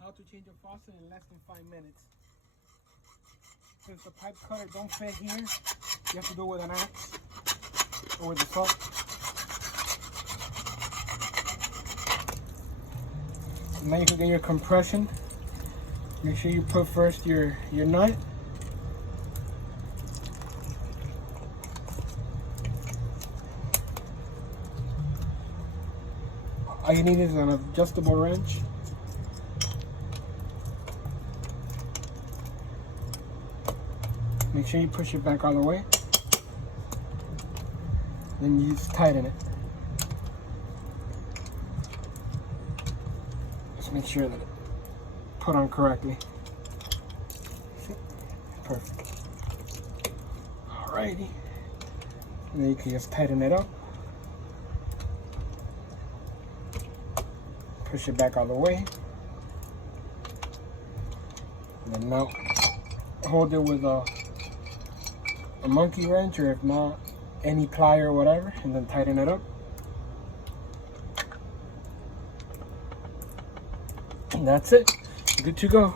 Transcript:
how to change a faucet in less than 5 minutes. Since the pipe cutter don't fit here, you have to do it with an axe or with a saw. Now you can get your compression. Make sure you put first your nut. All you need is an adjustable wrench. Make sure you push it back all the way. Then you just tighten it. Just make sure that it put on correctly. Perfect. Alrighty. And then you can just tighten it up. Push it back all the way. And then now hold it with a monkey wrench, or if not, any plier or whatever, and then tighten it up. And that's it. Good to go.